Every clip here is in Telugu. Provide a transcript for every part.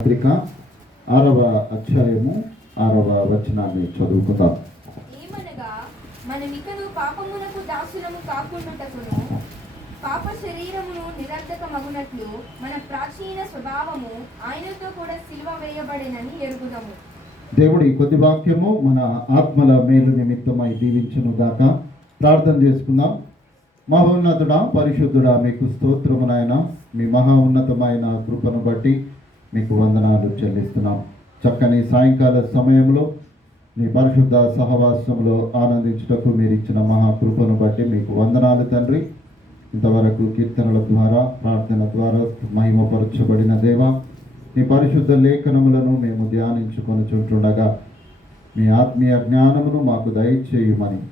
పత్రిక 6వ అధ్యాయము 6వ వచనాన్ని చదువుకుందాం. ఏమనగా మనమికను పాపమునకు దాసులము కాకుండాటకును పాప శరీరమును నిరర్ధకమగునట్లు మన ప్రాచీన స్వభావము ఆయనతో కూడా సిలువ వేయబడెనని ఎరుగుదము. దేవుడి కొద్ది వాక్యము మన ఆత్మల మేలు నిమిత్తమై దీవించును గాక. ప్రార్థన చేసుకుందాం. మహోన్నతుడా, పరిశుద్ధుడా, మీకు స్తోత్రము నాయన. మీ మహా ఉన్నతమైన కృపను బట్టి మీకు వందనాలు చెల్లిస్తున్నాం. చక్కని సాయంకాల సమయంలో మీ పరిశుద్ధ సహవాసంలో ఆనందించుటకు మీరు ఇచ్చిన మహాకృపను బట్టి మీకు వందనాలు తండ్రి. ఇంతవరకు కీర్తనల ద్వారా, ప్రార్థన ద్వారా మహిమపరచబడిన దేవ, మీ పరిశుద్ధ లేఖనములను మేము ధ్యానించుకొనుచుంటుండగా మీ ఆత్మీయ జ్ఞానమును మాకు దయచేయమని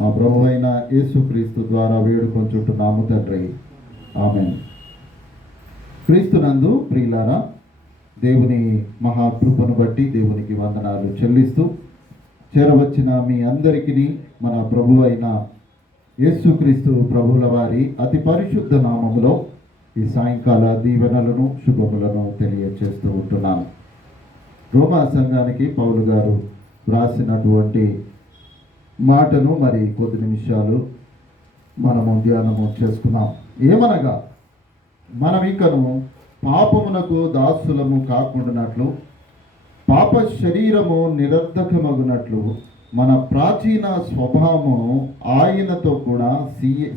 మా ప్రభు అయిన యేసుక్రీస్తు ద్వారా వేడుకొంచుంటున్నాము తండ్రి. ఆమేన్. క్రీస్తునందు ప్రియులారా, దేవుని మహాకృపను బట్టి దేవునికి వందనాలు చెల్లిస్తూ చేరవచ్చిన మీ అందరికీ మన ప్రభు అయిన యేసుక్రీస్తు ప్రభువుల వారి అతి పరిశుద్ధ నామములో ఈ సాయంకాల దీవెనలను, శుభములను తెలియచేస్తూ ఉంటున్నాను. రోమా సంఘానికి పౌలు గారు వ్రాసినటువంటి మాటను మరి కొద్ది నిమిషాలు మనము ధ్యానము చేసుకున్నాం. ఏమనగా మనమికను పాపమునకు దాసులము కాకుండానట్లు పాప శరీరము నిరర్ధకమగునట్లు మన ప్రాచీన స్వభావము ఆయనతో కూడా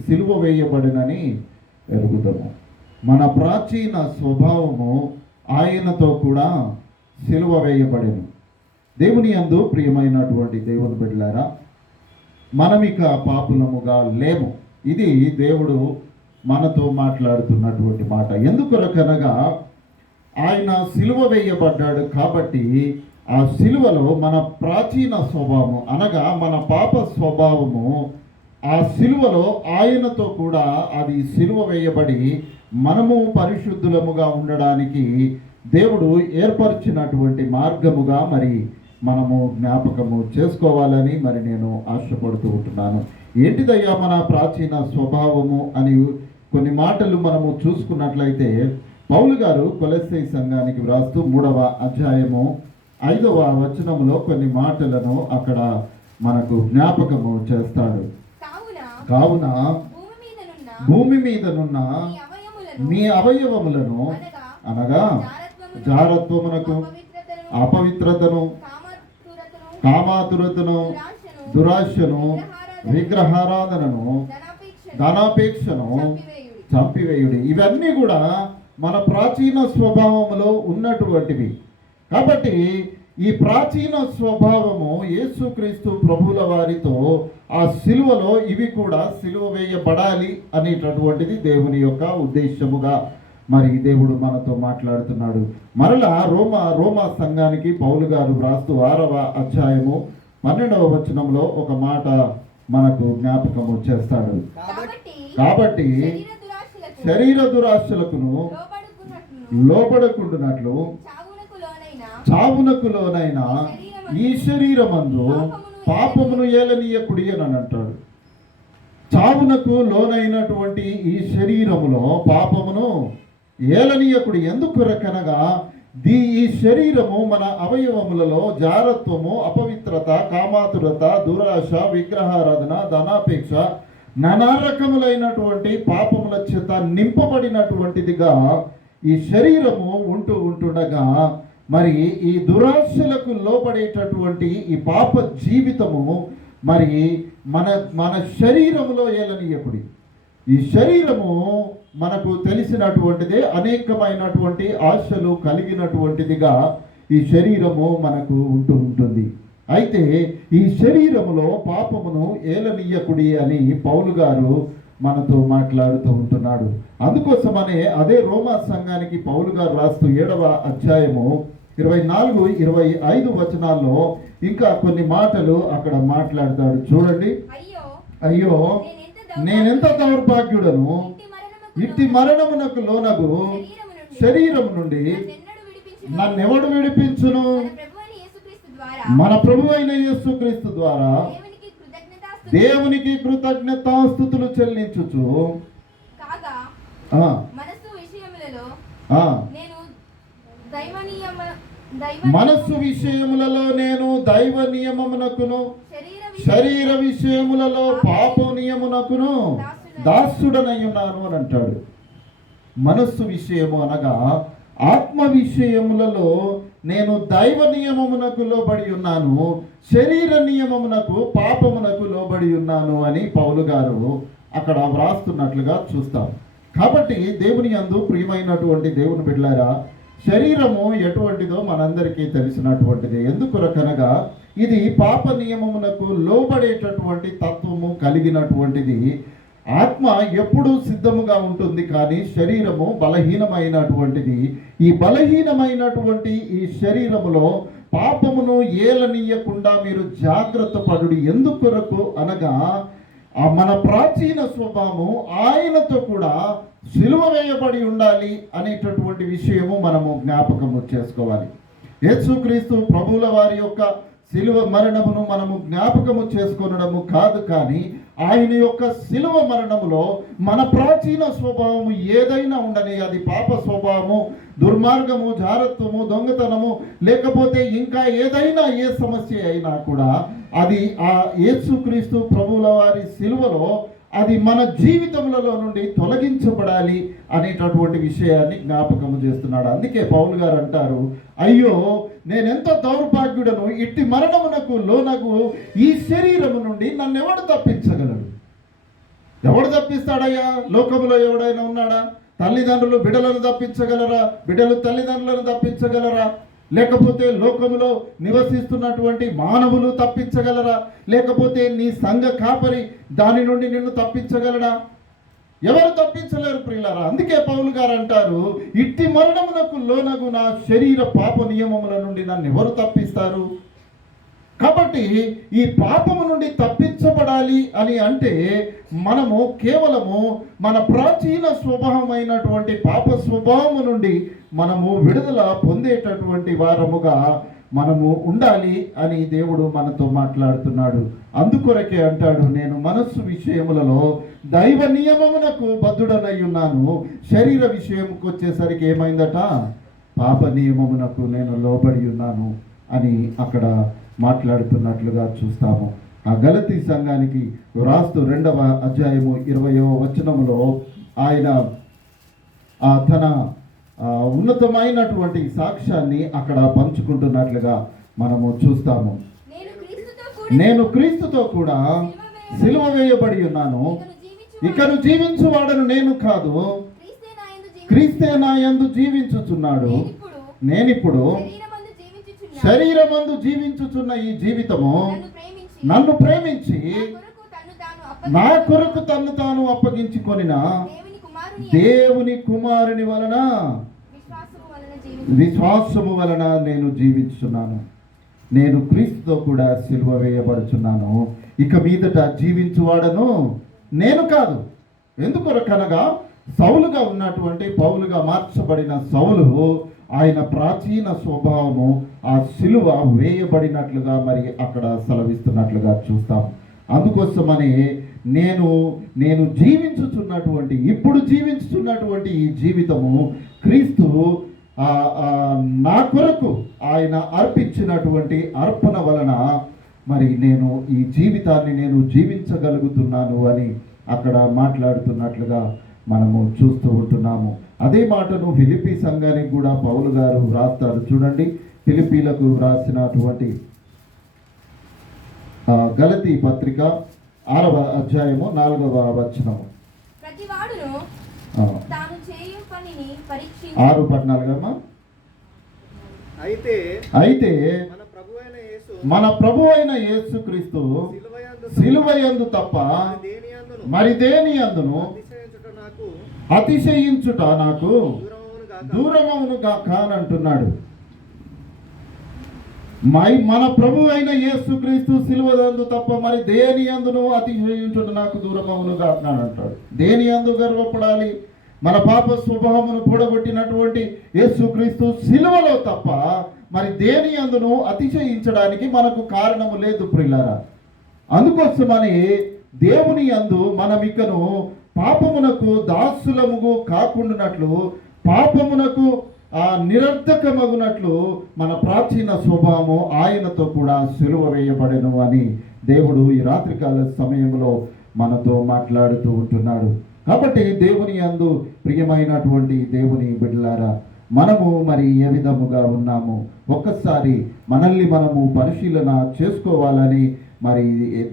సిలువ వేయబడినని ఎరుగుదము. మన ప్రాచీన స్వభావము ఆయనతో కూడా సిలువ వేయబడిను. దేవుని యందు ప్రియమైనటువంటి దేవుని బిడ్డలారా, మనమిక పాపులముగా లేము. ఇది దేవుడు మనతో మాట్లాడుతున్నటువంటి మాట. ఎందుకొరకనగా ఆయన సిలువ వేయబడ్డాడు కాబట్టి ఆ సిలువలో మన ప్రాచీన స్వభావము అనగా మన పాప స్వభావము ఆ సిలువలో ఆయనతో కూడా అది సిలువ వేయబడి మనము పరిశుద్ధులముగా ఉండడానికి దేవుడు ఏర్పరిచినటువంటి మార్గముగా మరి మనము జ్ఞాపకము చేసుకోవాలని మరి నేను ఆశపడుతూ ఉంటున్నాను. ఏంటిదయ్యా మన ప్రాచీన స్వభావము అని కొన్ని మాటలు మనము చూసుకున్నట్లయితే పౌలు గారు కొలస్సై సంఘానికి వ్రాస్తూ 3వ అధ్యాయము 5వ వచనములో కొన్ని మాటలను అక్కడ మనకు జ్ఞాపకము చేస్తాడు. కావున భూమి మీదనున్న మీ అవయవములను అనగా జారత్వమునకు, అపవిత్రతను, కామాతురతను, దురాశను, విగ్రహారాధనను, ధనాపేక్షను చంపివేయుడి. ఇవన్నీ కూడా మన ప్రాచీన స్వభావంలో ఉన్నటువంటివి. కాబట్టి ఈ ప్రాచీన స్వభావము యేసుక్రీస్తు ప్రభువుల వారితో ఆ సిలువలో ఇవి కూడా సిలువ వేయబడాలి అనేటటువంటిది దేవుని యొక్క ఉద్దేశముగా మరి దేవుడు మనతో మాట్లాడుతున్నాడు. మరలా రోమా సంఘానికి పౌలు గారు వ్రాస్తూ 6వ అధ్యాయము 12వ వచనంలో ఒక మాట మనకు జ్ఞాపకము చేస్తాడు. కాబట్టి శరీర దురాశలకును లోబడకుండునట్లు చావునకు లోనైన ఈ శరీరమందు పాపమును ఏలనీయకుడి అని అంటాడు. చావునకు లోనైనటువంటి ఈ శరీరములో పాపమును ఏలనీయకుడి. ఎందుకు రకనగా ఈ శరీరము మన అవయవములలో జారత్వము, అపవిత్రత, కామాతురత, దురాశ, విగ్రహారాధన, ధనాపేక్ష, నానా రకములైనటువంటి పాపముల చేత నింపబడినటువంటిదిగా ఈ శరీరము ఉంటుండగా మరి ఈ దురాశలకు లోబడేటటువంటి ఈ పాప జీవితము మరి మన శరీరములో ఏలనీయకుడి. ఈ శరీరము మనకు తెలిసినటువంటిదే, అనేకమైనటువంటి ఆశలు కలిగినటువంటిదిగా ఈ శరీరము మనకు ఉంటుంది. అయితే ఈ శరీరములో పాపమును ఏలనీయకుడి అని పౌలు గారు మనతో మాట్లాడుతూ ఉంటున్నాడు. అందుకోసమనే అదే రోమా సంఘానికి పౌలు గారు రాస్తూ 7వ అధ్యాయము 24-25 వచనాల్లో ఇంకా కొన్ని మాటలు అక్కడ మాట్లాడతాడు. చూడండి. అయ్యో నేనెంత దౌర్భాగ్యుడను, ఇట్టి మరణమునకు లోనగు శరీరము నుండి నన్నెవడు విడిపించును? మన ప్రభు అయిన యేసుక్రీస్తు ద్వారా దేవునికి కృతజ్ఞతాస్తుతులు చెల్లించుచు మనసు విషయములలో నేను దైవనీయమైన మనస్సు విషయములలో నేను దైవ నియమమునకును శరీర శరీర విషయములలో పాప నియమునకును దాసుడనై ఉన్నాను అని అంటాడు. మనస్సు విషయము అనగా ఆత్మ విషయములలో నేను దైవ నియమమునకు లోబడి ఉన్నాను, శరీర నియమమునకు పాపమునకు లోబడి ఉన్నాను అని పౌలు గారు అక్కడ వ్రాస్తున్నట్లుగా చూస్తాం. కాబట్టి దేవుని యందు ప్రియమైనటువంటి దేవుని బిడ్డలారా, శరీరము ఎటువంటిదో మనందరికీ తెలిసినటువంటిది. ఎందుకొరకనగా ఇది పాప నియమమునకు లోబడేటటువంటి తత్వము కలిగినటువంటిది. ఆత్మ ఎప్పుడూ సిద్ధముగా ఉంటుంది, కానీ శరీరము బలహీనమైనటువంటిది. ఈ బలహీనమైనటువంటి ఈ శరీరములో పాపమును ఏలనీయకుండా మీరు జాగ్రత్త పడుడి. ఎందుకొరకు అనగా మన ప్రాచీన స్వభావము ఆయనతో కూడా సిలువ వేయబడి ఉండాలి అనేటటువంటి విషయము మనము జ్ఞాపకము చేసుకోవాలి. యేసుక్రీస్తు ప్రభువుల వారి యొక్క సిలువ మరణమును మనము జ్ఞాపకము చేసుకొనడము కాదు, కానీ ఆయన యొక్క సిలువ మరణములో మన ప్రాచీన స్వభావము ఏదైనా ఉండని, అది పాప స్వభావము, దుర్మార్గము, జారత్వము, దొంగతనము, లేకపోతే ఇంకా ఏదైనా ఏ సమస్య అయినా కూడా అది ఆ యేసుక్రీస్తు ప్రభువుల వారి సిలువలో అది మన జీవితములలో నుండి తొలగించబడాలి అనేటటువంటి విషయాన్ని జ్ఞాపకము చేస్తున్నాడు. అందుకే పౌలు గారు అంటారు, అయ్యో నేనెంత దౌర్భాగ్యుడను, ఇట్టి మరణమునకు లోనగు ఈ శరీరము నుండి నన్ను ఎవడు తప్పించగలడు? ఎవడు తప్పిస్తాడయ్యా? లోకములో ఎవడైనా ఉన్నాడా? తల్లిదండ్రులు బిడ్డలను తప్పించగలరా? బిడ్డలు తల్లిదండ్రులను తప్పించగలరా? లేకపోతే లోకములో నివసిస్తున్నటువంటి మానవులు తప్పించగలరా? లేకపోతే నీ సంఘ కాపరి దాని నుండి నిన్ను తప్పించగలడా? ఎవరు తప్పించలేరు ప్రియులారా. అందుకే పౌలు గారు అంటారు, ఇట్టి మరణమునకు లోనగు నా శరీర పాప నియమముల నుండి నన్ను ఎవరు తప్పిస్తారు? కాబట్టి ఈ పాపము నుండి తప్పించబడాలి అని అంటే మనము కేవలము మన ప్రాచీన స్వభావమైనటువంటి పాప స్వభావము నుండి మనము విడుదల పొందేటటువంటి వారముగా మనము ఉండాలి అని దేవుడు మనతో మాట్లాడుతున్నాడు. అందుకొరకే అంటాడు, నేను మనస్సు విషయములలో దైవ నియమమునకు బద్ధుడనై ఉన్నాను, శరీర విషయంకి వచ్చేసరికి ఏమైందట? పాప నియమమునకు నేను లోబడి ఉన్నాను అని అక్కడ మాట్లాడుతున్నట్లుగా చూస్తాము. ఆ గలతీ సంఘానికి రాస్తూ 2వ అధ్యాయము 20వ వచనములో ఆయన తన ఉన్నతమైనటువంటి సాక్ష్యాన్ని అక్కడ పంచుకుంటున్నట్లుగా మనము చూస్తాము. నేను క్రీస్తుతో కూడా సిలువ వేయబడి ఉన్నాను, ఇకను జీవించువాడను నేను కాదు, క్రీస్తే నా యందు జీవించుచున్నాడు. నేనిప్పుడు శరీరమందు జీవించుచున్న ఈ జీవితము నన్ను ప్రేమించి నా కొరకు తన్ను తాను అప్పగించుకొనిన దేవుని కుమారుని వలన విశ్వాసము వలన నేను జీవించుచున్నాను. నేను క్రీస్తుతో కూడా సిలువ వేయబడుచున్నాను, ఇక మీదట జీవించువాడను నేను కాదు. ఎందుకొరకనగా సౌలుగా ఉన్నటువంటి పౌలుగా మార్చబడిన సౌలు ఆయన ప్రాచీన స్వభావము ఆ సిలువ వేయబడినట్లుగా మరి అక్కడ సెలవిస్తున్నట్లుగా చూస్తాం. అందుకోసమని నేను జీవించుచున్నటువంటి ఇప్పుడు జీవించుచున్నటువంటి ఈ జీవితము క్రీస్తు నా కొరకు ఆయన అర్పించినటువంటి అర్పణ వలన మరి నేను ఈ జీవితాన్ని నేను జీవించగలుగుతున్నాను అని అక్కడ మాట్లాడుతున్నట్లుగా మనము చూస్తూ ఉంటున్నాము. అదే మాటను ఫిలిప్పీ సంఘానికి కూడా పౌలు గారు వ్రాస్తారు. చూడండి, ఫిలిప్పీలకు వ్రాసినటువంటి గలతీ పత్రిక 6వ అధ్యాయము 4వ వచనము. 6:14 అయితే మన ప్రభువైన యేసుక్రీస్తు సిలువయందు తప్ప మరి దేని యందును అతిశయించుట నాకు దూరమవును గాక అని అంటున్నాడు. మన ప్రభు అయిన యేసుక్రీస్తు సిలువయందు తప్ప మరి దేని యందును అతిశయించుట నాకు దూరమవును గాక అని అంటాడు. దేని యందు గర్వపడాలి? మన పాప స్వభావమును కూడగొట్టినటువంటి యేసుక్రీస్తు సిలువలో తప్ప మరి దేని యందును అతిశయించడానికి మనకు కారణము లేదు ప్రియులారా. అందుకోసమని దేవుని యందు మనమికను పాపమునకు దాసులముగు కాకుండానట్లు పాపమునకు నిరర్థకమగునట్లు మన ప్రాచీన స్వభావము ఆయనతో కూడా సిలువ వేయబడెను అని దేవుడు ఈ రాత్రికాల సమయంలో మనతో మాట్లాడుతూ ఉంటున్నాడు. కాబట్టి దేవుని యందు ప్రియమైనటువంటి దేవుని బిడ్డలారా, మనము మరి ఏ విధముగా ఉన్నాము ఒక్కసారి మనల్ని మనము పరిశీలన చేసుకోవాలని మరి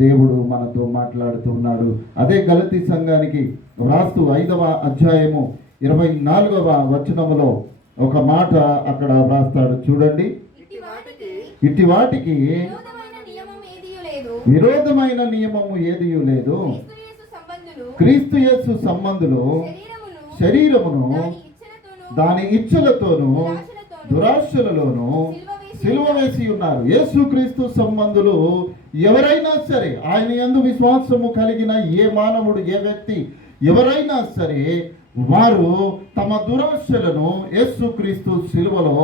దేవుడు మనతో మాట్లాడుతున్నాడు. అదే గలతీ సంఘానికి వ్రాస్తూ 5వ అధ్యాయము 24వ వచనములో ఒక మాట అక్కడ వ్రాస్తాడు. చూడండి, ఇట్టి వాటికి విరోధమైన నియమము ఏదియూ లేదు. క్రీస్తు యేసు సంబంధులు శరీరమును దాని ఇచ్చలతోనూ దురాశలలోనూ సిలువ వేసి ఉన్నారు. యేసుక్రీస్తు సంబంధులు ఎవరైనా సరే, ఆయన యందు విశ్వాసము కలిగిన ఏ మానవుడు, ఏ వ్యక్తి ఎవరైనా సరే, వారు తమ దురాశలను యేసుక్రీస్తు సిలువలో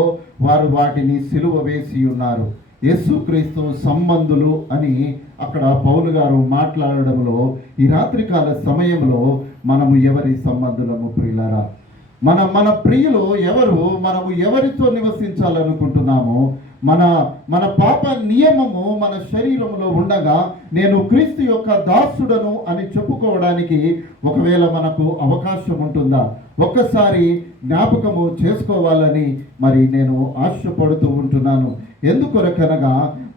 వారు వాటిని సిలువ వేసి ఉన్నారు. యేసుక్రీస్తు సంబంధులు అని అక్కడ పౌలు గారు మాట్లాడడంలో ఈ రాత్రికాల సమయంలో మనము ఎవరి సంబంధులము ప్రియులారా? మన ప్రియులు ఎవరు? మనము ఎవరితో నివసించాలనుకుంటున్నామో, మన పాప నియమము మన శరీరంలో ఉండగా నేను క్రీస్తు యొక్క దాసుడను అని చెప్పుకోవడానికి ఒకవేళ మనకు అవకాశం ఉంటుందా? ఒక్కసారి జ్ఞాపకము చేసుకోవాలని మరి నేను ఆశపడుతూ ఉంటున్నాను. ఎందుకొరకనగా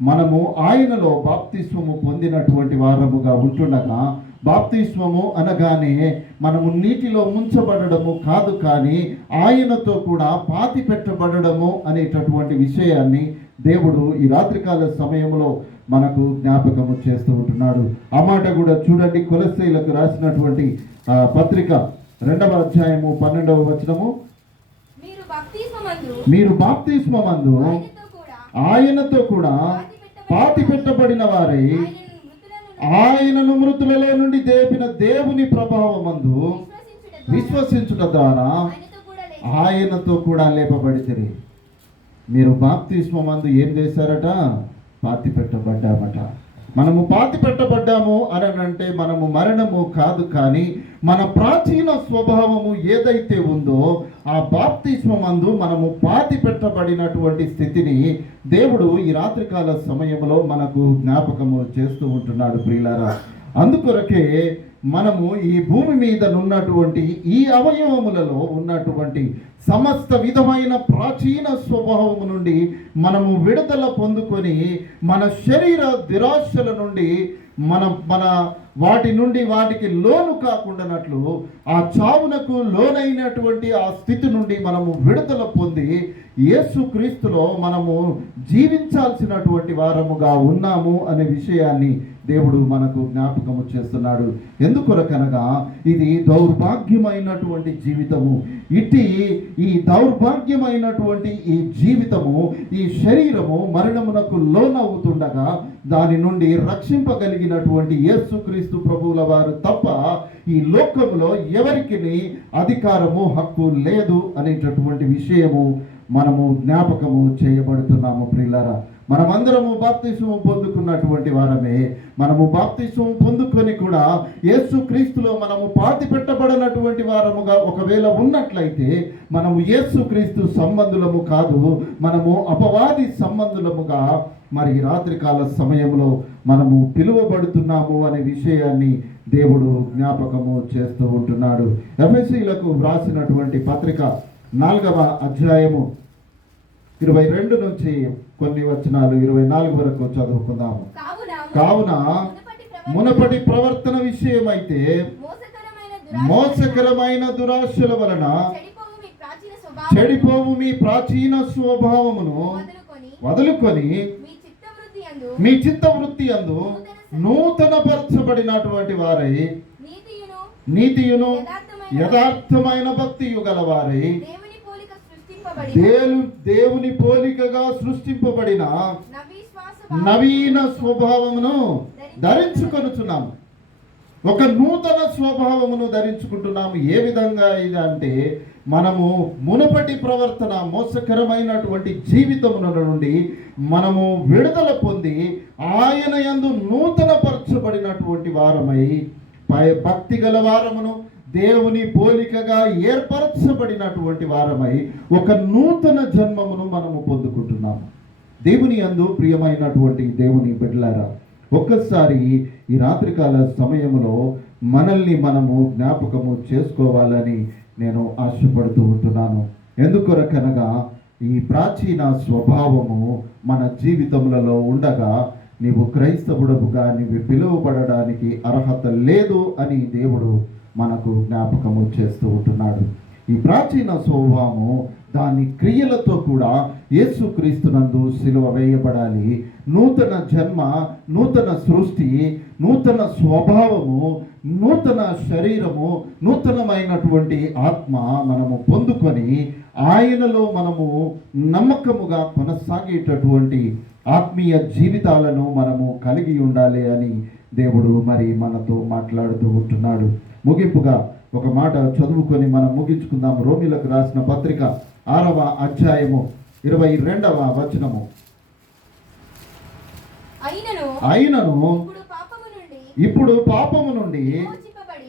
మనము ఆయనలో బాప్తిస్మము పొందినటువంటి వారముగా ఉంటుండగా, బాప్తిస్మము అనగానే మనము నీటిలో ముంచబడము కాదు, కానీ ఆయనతో కూడా పాతి పెట్టబడము అనేటటువంటి విషయాన్ని దేవుడు ఈ రాత్రికాల సమయంలో మనకు జ్ఞాపకము చేస్తూ ఉంటున్నాడు. ఆ మాట కూడా చూడండి, కొలస్సీలకు రాసినటువంటి పత్రిక 2వ అధ్యాయము 12వ వచనము, మీరు బాప్తిస్మమందు ఆయనతో కూడా పాతి పెట్టబడిన వారై ఆయనను మృతులలో నుండి లేపిన దేవుని ప్రభావమందు విశ్వసించుట ద్వారా ఆయనతో కూడా లేపబడితిరి. మీరు బాప్తిస్మమందు ఏం చేశారట? పాతి పెట్టబడ్డామట. మనము పాతి పెట్టబడ్డాము అని అంటే మనము మరణము కాదు, కానీ మన ప్రాచీన స్వభావము ఏదైతే ఉందో ఆ బాప్తిస్మమందు మనము పాతి పెట్టబడినటువంటి స్థితిని దేవుడు ఈ రాత్రికాల సమయంలో మనకు జ్ఞాపకము చేస్తూ ఉంటున్నాడు ప్రియులారా. అందుకొరకే మనము ఈ భూమి మీద ఉన్నటువంటి ఈ అవయవములలో ఉన్నటువంటి సమస్త విధమైన ప్రాచీన స్వభావము నుండి మనము విడుదల పొందుకొని మన శరీర దురాశల నుండి మన వాటి నుండి వాటికి లోను కాకుండానట్లు ఆ చావునకు లోనైనటువంటి ఆ స్థితి నుండి మనము విడుదల పొంది యేసుక్రీస్తులో మనము జీవించాల్సినటువంటి వారముగా ఉన్నాము అనే విషయాన్ని దేవుడు మనకు జ్ఞాపకము చేస్తున్నాడు. ఎందుకొరకనగా ఇది దౌర్భాగ్యమైనటువంటి జీవితము. ఈ దౌర్భాగ్యమైనటువంటి ఈ జీవితము, ఈ శరీరము మరణమునకు లోనవుతుండగా దాని నుండి రక్షింపగలిగినటువంటి యేసుక్రీస్తు ప్రభువుల వారు తప్ప ఈ లోకములో ఎవరికి అధికారము, హక్కు లేదు అనేటటువంటి విషయము మనము జ్ఞాపకము చేయబడుతున్నాము ప్రియులారా. మనమందరము బాప్తిస్మము పొందుకున్నటువంటి వారమే. మనము బాప్తిస్మము పొందుకొని కూడా యేసుక్రీస్తులో మనము పాతి పెట్టబడినటువంటి వారముగా ఒకవేళ ఉన్నట్లయితే మనము యేసుక్రీస్తు సంబంధులము కాదు, మనము అపవాది సంబంధులముగా మరి రాత్రికాల సమయంలో మనము పిలువబడుతున్నాము అనే విషయాన్ని దేవుడు జ్ఞాపకము చేస్తూ ఉంటున్నాడు. ఎఫెసీయులకు వ్రాసినటువంటి పత్రిక 4వ అధ్యాయము 22 నుంచి కొన్ని వచనాలు 24 వరకు చదువుకుందాము. కావున మునపటి ప్రవర్తన విషయమైతే మోసకరమైన దురాశల వలన చెడిపోవు మీ ప్రాచీన స్వభావమును వదులుకొని మీ చిత్తవృత్తి యందు నూతన పరచబడినటువంటి వారై నీతియును యథార్థమైన భక్తియు గలవారై దేవుని పోలికగా సృష్టింపబడిన నవీన స్వభావమును ధరించుకొనుచున్నాము. ఒక నూతన స్వభావమును ధరించుకుంటున్నాము. ఏ విధంగా ఇది అంటే మనము మునుపటి ప్రవర్తన, మోసకరమైనటువంటి జీవితముల నుండి మనము విడుదల పొంది ఆయన యందు నూతన పరచబడినటువంటి వారమై భక్తి గల వారమును, దేవుని పోలికగా ఏర్పరచబడినటువంటి వారమై ఒక నూతన జన్మమును మనము పొందుకుంటున్నాము. దేవుని యందు ప్రియమైనటువంటి దేవుని బిడ్డలారా, ఒక్కసారి ఈ రాత్రికాల సమయంలో మనల్ని మనము జ్ఞాపకము చేసుకోవాలని నేను ఆశపడుతూ ఉంటున్నాను. ఎందుకొరకనగా ఈ ప్రాచీన స్వభావము మన జీవితములలో ఉండగా నీవు క్రైస్తవుడముగా నీవు పిలువబడడానికి అర్హత లేదు అని దేవుడు మనకు జ్ఞాపకము చేస్తూ ఉంటున్నాడు. ఈ ప్రాచీన స్వభావము దాని క్రియలతో కూడా యేసుక్రీస్తునందు సిలువ వేయబడాలి. నూతన జన్మ, నూతన సృష్టి, నూతన స్వభావము, నూతన శరీరము, నూతనమైనటువంటి ఆత్మ మనము పొందుకొని ఆయనలో మనము నమ్మకముగా కొనసాగేటటువంటి ఆత్మీయ జీవితాలను మనము కలిగి ఉండాలి అని దేవుడు మరి మనతో మాట్లాడుతూ ఉంటున్నాడు. ముగింపుగా ఒక మాట చదువుకొని మనం ముగించుకుందాం. రోమీలకు రాసిన పత్రిక 6వ అధ్యాయము 22వ వచనము. అయినను ఇప్పుడు పాపము నుండి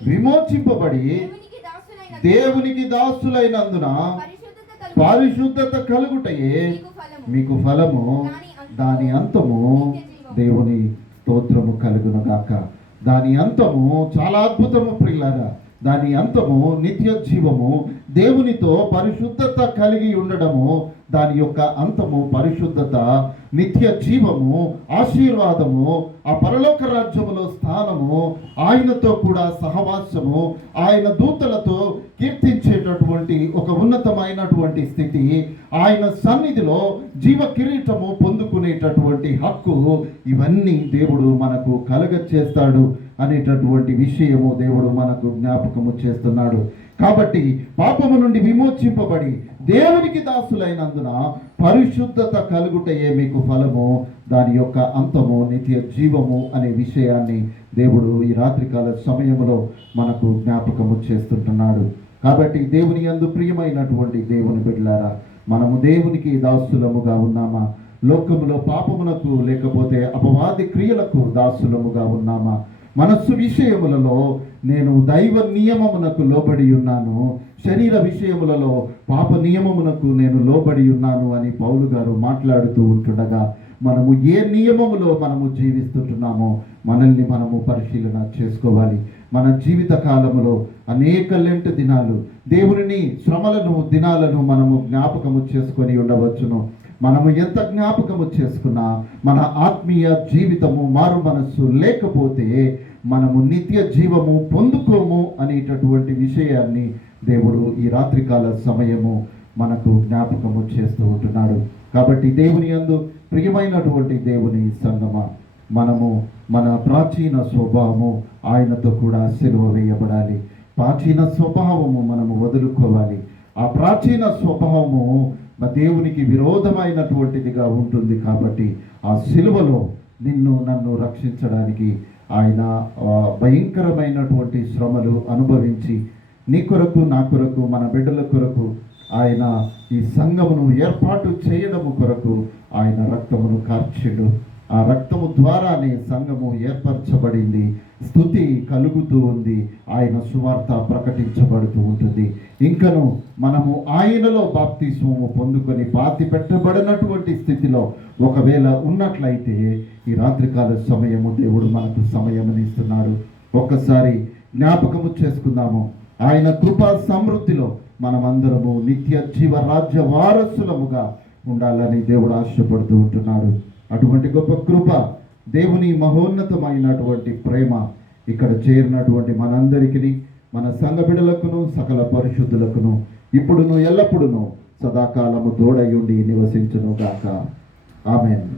విమోచింపబడి దేవునికి దాసులైనందున పరిశుద్ధత కలుగుటయే మీకు ఫలము, దాని అంతము దేవుని స్తోత్రము కలుగునుగాక. దాని అంతము చాలా అద్భుతము ప్రియులారా. దాని అంతము నిత్య జీవము, దేవునితో పరిశుద్ధత కలిగి ఉండడము. దాని యొక్క అంతము పరిశుద్ధత, నిత్య జీవము, ఆశీర్వాదము, ఆ పరలోక రాజ్యములో స్థానము, ఆయనతో కూడా సహవాసము, ఆయన దూతలతో కీర్తించేటటువంటి ఒక ఉన్నతమైనటువంటి స్థితి, ఆయన సన్నిధిలో జీవ కిరీటము పొందుకునేటటువంటి హక్కు, ఇవన్నీ దేవుడు మనకు కలగచేస్తాడు అనేటటువంటి విషయము దేవుడు మనకు జ్ఞాపకము చేస్తున్నాడు. కాబట్టి పాపము నుండి విమోచింపబడి దేవునికి దాసులైనందున పరిశుద్ధత కలుగుటయే మీకు ఫలము, దాని యొక్క అంతము నిత్య జీవము అనే విషయాన్ని దేవుడు ఈ రాత్రికాల సమయంలో మనకు జ్ఞాపకము చేస్తుంటున్నాడు. కాబట్టి దేవుని యందు ప్రియమైనటువంటి దేవుని బిడ్డలారా, మనము దేవునికి దాసులముగా ఉన్నామా? లోకములో పాపమునకు లేకపోతే అపవాది క్రియలకు దాసులముగా ఉన్నామా? మనస్సు విషయములలో నేను దైవ నియమమునకు లోబడి ఉన్నాను, శరీర విషయములలో పాప నియమమునకు నేను లోబడి ఉన్నాను అని పౌలు గారు మాట్లాడుతూ ఉంటుండగా, మనము ఏ నియమములో మనము జీవిస్తుంటున్నామో మనల్ని మనము పరిశీలన చేసుకోవాలి. మన జీవిత కాలములో అనేక లెంట్ దినాలు, దేవుని శ్రమలను దినాలను మనము జ్ఞాపకము చేసుకొని ఉండవచ్చును. మనము ఎంత జ్ఞాపకము చేసుకున్నా మన ఆత్మీయ జీవితము మారు మనస్సు లేకపోతే మనము నిత్య జీవము పొందుకోము అనేటటువంటి విషయాన్ని దేవుడు ఈ రాత్రికాల సమయము మనకు జ్ఞాపకము చేస్తూ ఉంటున్నాడు. కాబట్టి దేవుని యందు ప్రియమైనటువంటి దేవుని సంగమా, మనము మన ప్రాచీన స్వభావము ఆయనతో కూడా సిలువ వేయబడాలి. ప్రాచీన స్వభావము మనము వదులుకోవాలి. ఆ ప్రాచీన స్వభావము దేవునికి విరోధమైనటువంటిదిగా ఉంటుంది. కాబట్టి ఆ సిలువలో నన్ను రక్షించడానికి ఆయన భయంకరమైనటువంటి శ్రమలు అనుభవించి నీ కొరకు, నా కొరకు, మన బిడ్డల కొరకు ఆయన ఈ సంఘమును ఏర్పాటు చేయడము కొరకు ఆయన రక్తమును కార్చెడు. ఆ రక్తము ద్వారానే సంఘము ఏర్పరచబడింది. స్తుతి కలుగుతూ ఉంది. ఆయన సువార్త ప్రకటించబడుతూ ఉంటుంది. ఇంకను మనము ఆయనలో బాప్తిస్మము పొందుకొని పాతి పెట్టబడినటువంటి స్థితిలో ఒకవేళ ఉన్నట్లయితే ఈ రాత్రికాల సమయము దేవుడు మనకు సమయమునిస్తున్నాడు. ఒక్కసారి జ్ఞాపకము చేసుకుందాము. ఆయన కృపా సమృద్ధిలో మనమందరము నిత్య జీవ రాజ్య వారసులముగా ఉండాలని దేవుడు ఆశపడుతూ ఉంటున్నాడు. అటువంటి గొప్ప కృప, దేవుని మహోన్నతమైనటువంటి ప్రేమ ఇక్కడ చేరినటువంటి మనందరికీ, మన సంఘ బిడ్డలకును, సకల పరిశుద్ధులకును ఇప్పుడును ఎల్లప్పుడును సదాకాలము తోడయుండి నివసించును గాక. ఆమేన్.